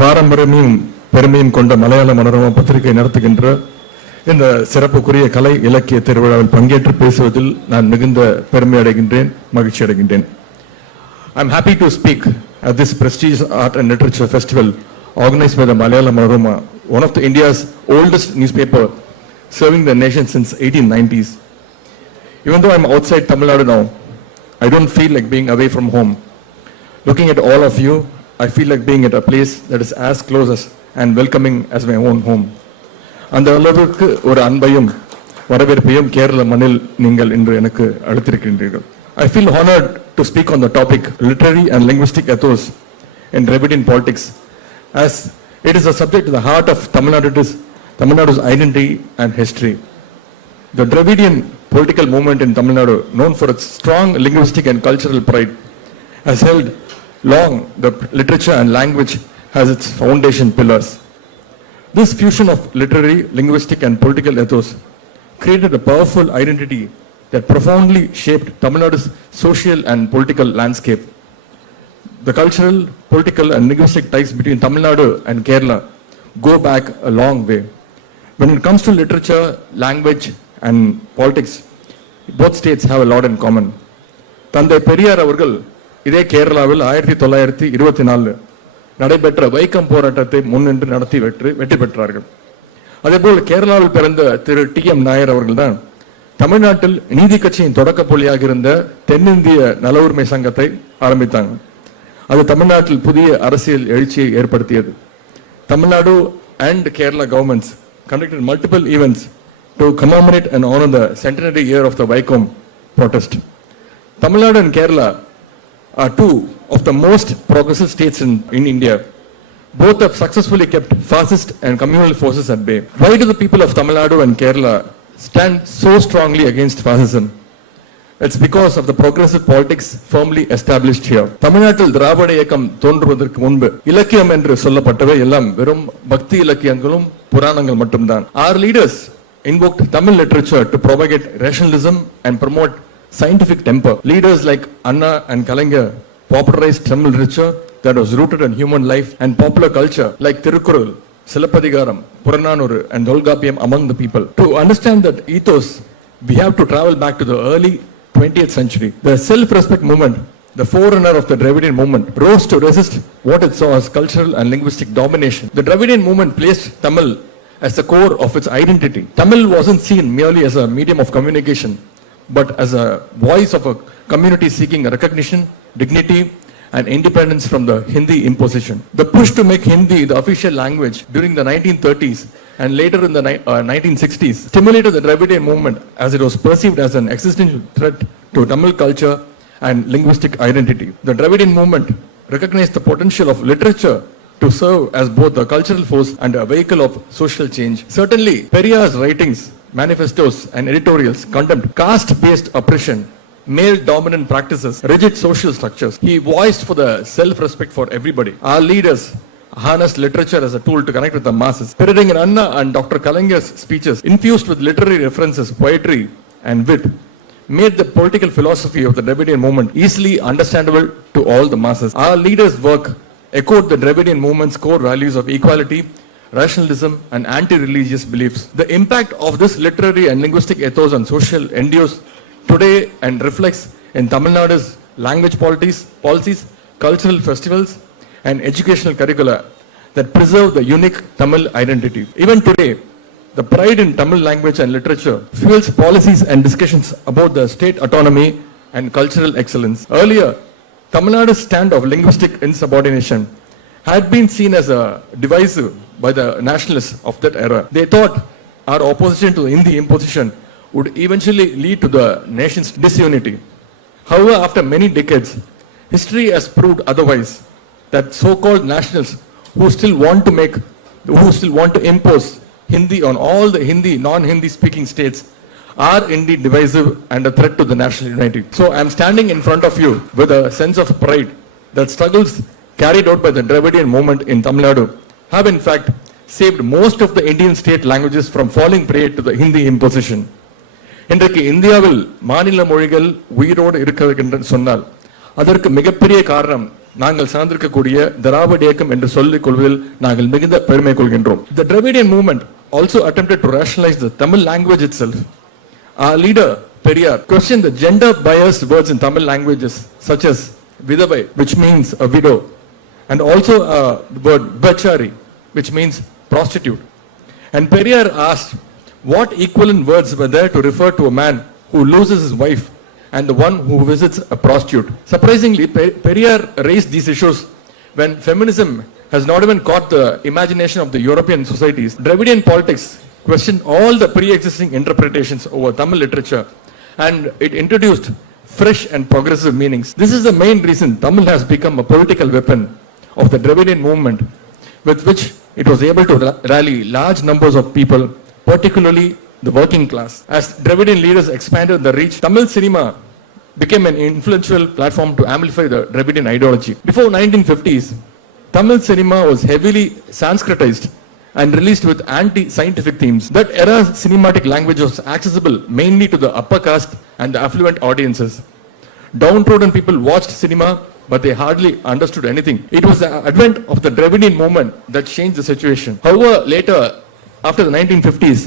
பாரம்பரியமும் பெருமையும் கொண்ட மலையாள மனோரமா பத்திரிகை நடத்துகின்ற இந்த சிறப்புக்குரிய கலை இலக்கிய திருவிழாவில் பங்கேற்று பேசுவதில் நான் மிகுந்த பெருமை அடைகின்றேன், மகிழ்ச்சி அடைகின்றேன். I'm happy to speak at this prestigious art and literature festival organized by the Malayalam Manorama, one of India's oldest newspaper, serving the nation since 1890s. Even though I'm outside Tamil Nadu now, I don't feel like being away from home. Looking at all of you, I feel like being at a place that is as close as and welcoming as my own home. அந்த அளவுக்கு ஒரு அன்பையும் வரவேற்பையும் கேரள மண்ணில் நீங்கள் இன்று எனக்கு அளித்திருக்கின்றீர்கள். I feel honored to speak on the topic literary and linguistic ethos in Dravidian politics, as it is a subject to the heart of Tamil Nadu's identity and history. The Dravidian political movement in Tamil Nadu, known for its strong linguistic and cultural pride, has held long the literature and language as its foundation pillars. This fusion of literary, linguistic and political ethos created a powerful identity that profoundly shaped Tamil Nadu's social and political landscape. The cultural, political and linguistic ties between Tamil Nadu and Kerala go back a long way. When it comes to literature, language and politics, both states have a lot in common. தந்தை பெரியார் அவர்கள் இதே கேரளாவில் 1924 நடைபெற்ற வைக்கம் போராட்டத்தை முன்னின்று நடத்தி வெற்றி பெற்றார்கள். அதேபோல் கேரளாவில் பிறந்த திரு டி.எம். நாயர் அவர்கள் தான் தமிழ்நாட்டில் நீதி கட்சியின் தொடக்க புள்ளியாக இருந்த தென்னிந்திய நல உரிமை சங்கத்தை ஆரம்பித்தாங்க. அது தமிழ்நாட்டில் புதிய அரசியல் எழுச்சியை ஏற்படுத்தியது. Tamil Nadu and Kerala governments conducted multiple events to commemorate and honor the centenary year of the Vaikom protest. Tamil Nadu and Kerala are two of the most progressive states in India. Both have successfully kept fascist and communal forces at bay. Why do the people of Tamil Nadu and Kerala stand so strongly against fascism? It's because of the progressive politics firmly established here. தமிழ்நாட்டில் திராவிட இயக்கம் தோன்றுவதற்கு முன்பு இலக்கியம் என்று சொல்லப்பட்டவை எல்லாம் வெறும் பக்தி இலக்கியங்களும் புராணங்கள் மட்டும்தான். Our leaders invoked Tamil literature to propagate rationalism and promote scientific temper. Leaders like Anna and Kalaignar popularized Tamil literature that was rooted in human life and popular culture like Tirukkural, Silappadigaram, Purananuru and Dolgapiyam among the people. To understand that ethos, we have to travel back to the early 20th century. The self-respect movement, the forerunner of the Dravidian movement, rose to resist what it saw as cultural and linguistic domination. The Dravidian movement placed Tamil as the core of its identity. Tamil wasn't seen merely as a medium of communication, but as a voice of a community seeking recognition, dignity and independence from the Hindi imposition. The push to make Hindi the official language during the 1930s and later in the 1960s stimulated the Dravidian movement, as it was perceived as an existential threat to Tamil culture and linguistic identity. The Dravidian movement recognized the potential of literature to serve as both a cultural force and a vehicle of social change. Certainly, Periyar's writings, manifestos and editorials condemned caste-based oppression, male-dominant practices, rigid social structures. He voiced for the self-respect for everybody. Our leaders harnessed literature as a tool to connect with the masses. Perading Anna and Dr. Kalaignar's speeches, infused with literary references, poetry and wit, made the political philosophy of the Dravidian movement easily understandable to all the masses. Our leaders' work echoed the Dravidian movement's core values of equality, rationalism and anti-religious beliefs. The impact of this literary and linguistic ethos on social endures today and reflects in Tamil Nadu's language policies, cultural festivals and educational curricula that preserve the unique Tamil identity. Even today, the pride in Tamil language and literature fuels policies and discussions about the state autonomy and cultural excellence. Earlier, Tamil Nadu's stand of linguistic insubordination had been seen as a divisive by the nationalists of that era. They thought our opposition to the Hindi imposition would eventually lead to the nation's disunity. However, after many decades, history has proved otherwise, that so-called nationals who still want to impose Hindi on all the non-Hindi speaking states are indeed divisive and a threat to the national unity. So I am standing in front of you with a sense of pride that struggles carried out by the Dravidian movement in Tamil Nadu have in fact saved most of the Indian state languages from falling prey to the Hindi imposition. இன்றைக்கு இந்தியாவில் மாநில மொழிகள் உயிரோடு இருக்கிறது என்று சொன்னால் அதற்கு மிகப்பெரிய காரணம் நாங்கள் சார்ந்திருக்கக்கூடிய திராவிட இயக்கம் என்று சொல்லிக் கொள்வதில் நாங்கள் மிகுந்த பெருமை கொள்கின்றோம். The Dravidian movement also attempted to rationalize the Tamil language itself. Our leader Periyar questioned the gender biased words in Tamil languages such as vidavai, which means a widow, and also the word bachari, which means prostitute. And Periyar asked what equivalent words were there to refer to a man who loses his wife and the one who visits a prostitute. Surprisingly, Periyar raised these issues when feminism has not even caught the imagination of the European societies. Dravidian politics questioned all the pre-existing interpretations over Tamil literature, and it introduced fresh and progressive meanings. This is the main reason Tamil has become a political weapon of the Dravidian movement, with which it was able to rally large numbers of people, particularly the working class. As Dravidian leaders expanded the reach, Tamil cinema became an influential platform to amplify the Dravidian ideology. Before 1950s, Tamil cinema was heavily Sanskritized and released with anti-scientific themes. That era cinematic language was accessible mainly to the upper caste and the affluent audiences. Downtrodden people watched cinema, but they hardly understood anything. It was the advent of the Dravidian movement that changed the situation. However, later, after the 1950s,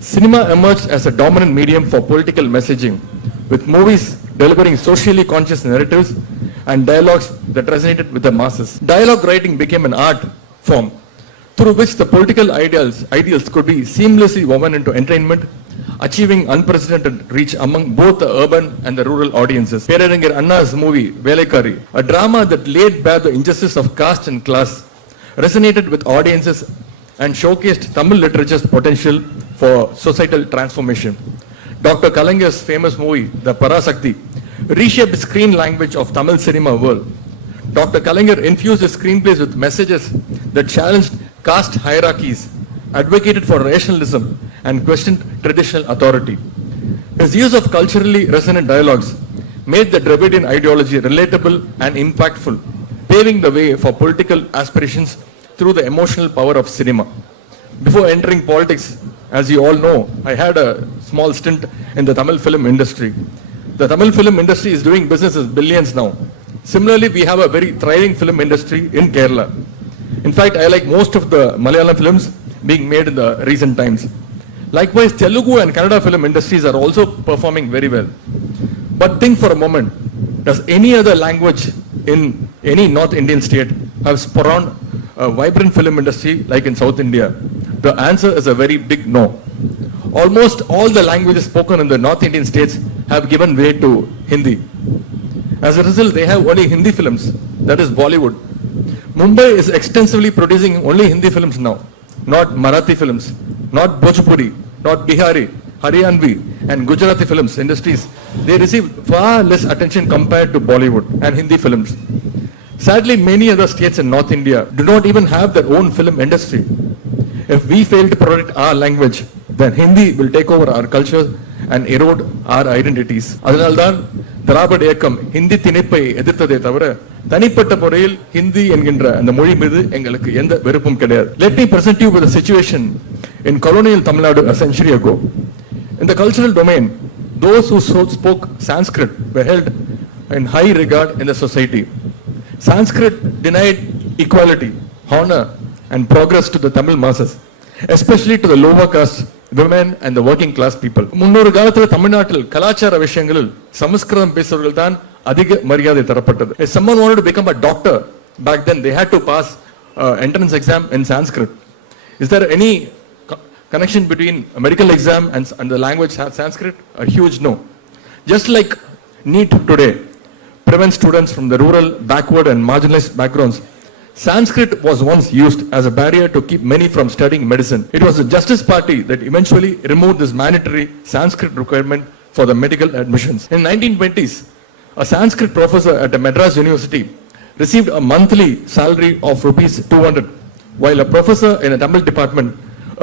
cinema emerged as a dominant medium for political messaging, with movies delivering socially conscious narratives and dialogues that resonated with the masses. Dialogue writing became an art form through which the political ideals could be seamlessly woven into entertainment, achieving unprecedented reach among both the urban and the rural audiences. Periyar Anna's movie Velaikari, a drama that laid bare the injustice of caste and class, resonated with audiences and showcased Tamil literature's potential for societal transformation. Dr. Kalangar's famous movie The Parasakti reshaped the screen language of Tamil cinema world. Dr. Kalangar infused his screenplays with messages that challenged caste hierarchies, advocated for rationalism, and questioned traditional authority. His use of culturally resonant dialogues made the Dravidian ideology relatable and impactful, paving the way for political aspirations through the emotional power of cinema. Before entering politics, as you all know, I had a small stint in the Tamil film industry. The Tamil film industry is doing business with billions now. Similarly, we have a very thriving film industry in Kerala. In fact, I like most of the Malayalam films being made in the recent times. Likewise, Telugu and Kannada film industries are also performing very well. But think for a moment, does any other language in any North Indian state have spawned a vibrant film industry like in South India? The answer is a very big no. Almost all the languages spoken in the North Indian states have given way to Hindi. As a result, they have only Hindi films, that is Bollywood. Mumbai is extensively producing only Hindi films now, not Marathi films, not Bhojpuri, not Bihari, Haryanvi and Gujarati films industries. They receive far less attention compared to Bollywood and Hindi films. Sadly, many other states in North India do not even have their own film industry. If we fail to protect our language, then Hindi will take over our culture and erode our identities. அதனால்தான் திராவிட இயக்கம் ஹிந்தி திணிப்பை எதிர்த்ததே தவிர தனிப்பட்ட முறையில் ஹிந்தி என்கின்ற அந்த மொழி மீது எங்களுக்கு எந்த வெறுப்பும் கிடையாது. Let me present you with a situation in colonial Tamil Nadu a century ago. In the cultural domain, those who spoke Sanskrit were held in high regard in the society. Sanskrit denied equality, honor and progress to the Tamil masses, especially to the lower caste, women and the working class people. முன்னொரு காலத்தில் தமிழ்நாட்டில் கலாச்சார விஷயங்களில் சமஸ்கிருதம் பேசுபவர்கள் தான் அதிக மரியாதை தரப்பட்டது. If someone wanted to become a doctor back then, they had to pass entrance exam in Sanskrit. Is there any connection between a medical exam and the language Sanskrit? A huge no. Just like NEET today prevents students from the rural, backward and marginalized backgrounds, Sanskrit was once used as a barrier to keep many from studying medicine. It was the Justice Party that eventually removed this mandatory Sanskrit requirement for the medical admissions. In 1920s, a Sanskrit professor at a Madras University received a monthly salary of rupees 200, while a professor in a Tamil department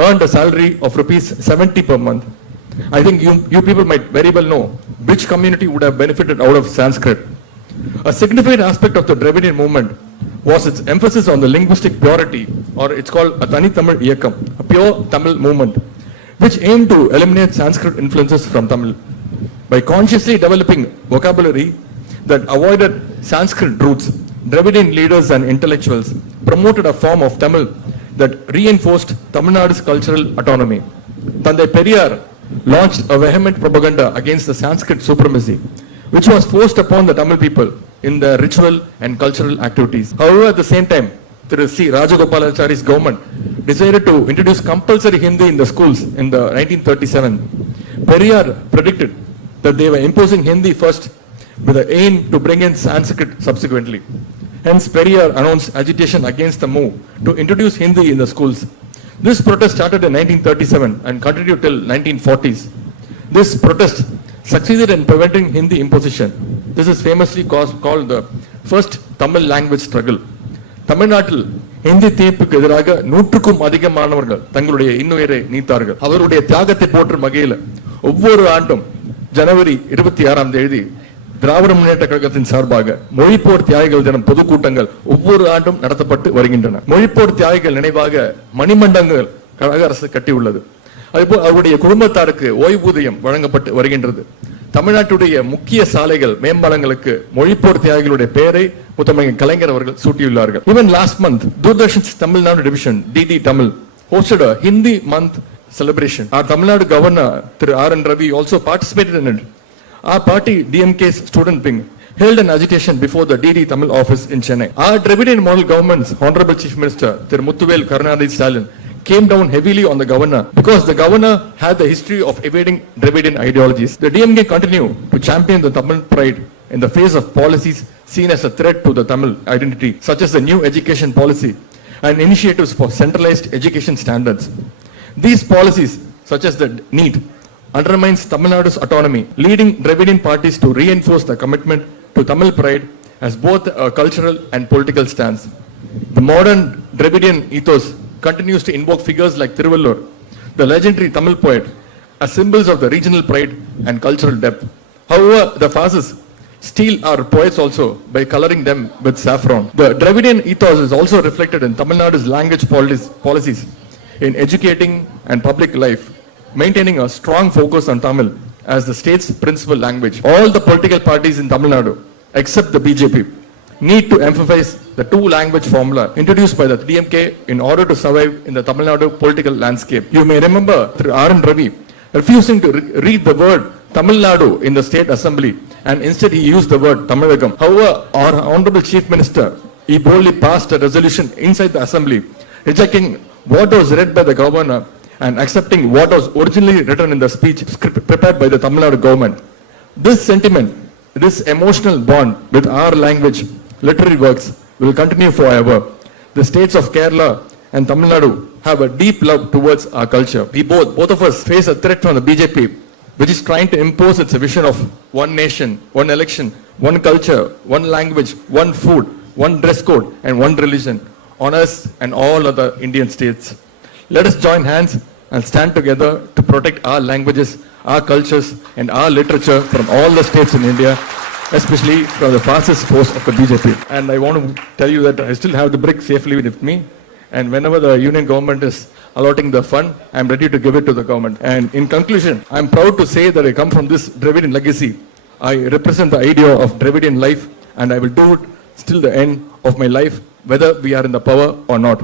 earned a salary of rupees 70 per month. I think you people might very well know which community would have benefited out of Sanskrit. A significant aspect of the Dravidian movement was its emphasis on the linguistic purity, or it's called a Tani Tamil Iyakam, a pure Tamil movement, which aimed to eliminate Sanskrit influences from Tamil by consciously developing vocabulary that avoided Sanskrit roots. Dravidian leaders and intellectuals promoted a form of Tamil that reinforced Tamil Nadu's cultural autonomy. Thandai Periyar launched a vehement propaganda against the Sanskrit supremacy, which was forced upon the Tamil people in their ritual and cultural activities. However, at the same time, Thiru C. Rajagopalachari's government decided to introduce compulsory Hindi in the schools in the 1937. Periyar predicted that they were imposing Hindi first with the aim to bring in Sanskrit subsequently. Hence, Periyar announced agitation against the move to introduce Hindi in the schools. This protest started in 1937 and continued till 1940s. This protest succeeded in preventing Hindi imposition. This is famously called the first Tamil language struggle. தமிழ்நாட்டில் ஹிந்தி தீர்ப்புக்கு எதிராக 100க்கும் அதிகமானவர்கள் தங்களுடைய இன்னுயிரை நீத்தார்கள். அவருடைய தியாகத்தை போற்றும் வகையில் ஒவ்வொரு ஆண்டும் ஜனவரி 26ஆம் தேதி திராவிட முன்னேற்ற கழகத்தின் சார்பாக மொழிப்போர் தியாகிகள் தினம் பொதுக்கூட்டங்கள் ஒவ்வொரு ஆண்டும் நடத்தப்பட்டு வருகின்றன. மொழிப்போர் தியாகிகள் நினைவாக மணிமண்டபங்கள் கழக அரசு கட்டியுள்ளது. அதுபோல் அவருடைய குடும்பத்தாருக்கு ஓய்வூதியம் வழங்கப்பட்டு வருகின்றது. தமிழ்நாட்டுடைய முக்கிய சாலைகள் மேம்பாலங்களுக்கு மொழிப்போர் தியாகிகளுடைய பெயரை முத்தமிழ் கலைஞர் அவர்கள் சூட்டியுள்ளார்கள். Even last month, Doordarshan's Tamil Nadu division, DD Tamil, hosted a Hindi month celebration. Our Tamil Nadu governor, Thiru R.N. Ravi, also participated in it. Our party, DMK's student wing, held an agitation before the DD Tamil office in Chennai. Our Dravidian model government's Honorable Chief Minister, Thiru Muthuvel Karunanidhi Stalin, came down heavily on the governor because the governor had the history of evading Dravidian ideologies. The DMK continued to champion the Tamil pride in the face of policies seen as a threat to the Tamil identity, such as the new education policy and initiatives for centralized education standards. These policies, such as the NEET, undermines Tamil Nadu's autonomy, leading Dravidian parties to reinforce the commitment to Tamil pride as both a cultural and political stance. The modern Dravidian ethos continues to invoke figures like Thiruvallur, the legendary Tamil poet, as symbols of the regional pride and cultural depth. However, the fascists steal our poets also by coloring them with saffron. The Dravidian ethos is also reflected in Tamil Nadu's language policies in educating and public life, maintaining a strong focus on Tamil as the state's principal language. All the political parties in Tamil Nadu, except the BJP, need to emphasize the two-language formula introduced by the DMK in order to survive in the Tamil Nadu political landscape. You may remember through R.N. Ravi refusing to read the word Tamil Nadu in the state assembly, and instead he used the word Tamilagam. However, our Honorable Chief Minister, he boldly passed a resolution inside the assembly, rejecting what was read by the governor and accepting what was originally written in the speech prepared by the Tamil Nadu government. This sentiment, this emotional bond with our language, literary works will continue forever. The states of Kerala and Tamil Nadu have a deep love towards our culture. We both of us face a threat from the BJP, which is trying to impose its vision of one nation, one election, one culture, one language, one food, one dress code, and one religion on us and all other Indian states. Let us join hands and stand together to protect our languages, our cultures, and our literature from all the states in India, especially from the fascist force of the BJP. And I want to tell you that I still have the brick safely with me. And whenever the union government is allotting the fund, I am ready to give it to the government. And in conclusion, I am proud to say that I come from this Dravidian legacy. I represent the idea of Dravidian life, and I will do it till the end of my life, whether we are in the power or not.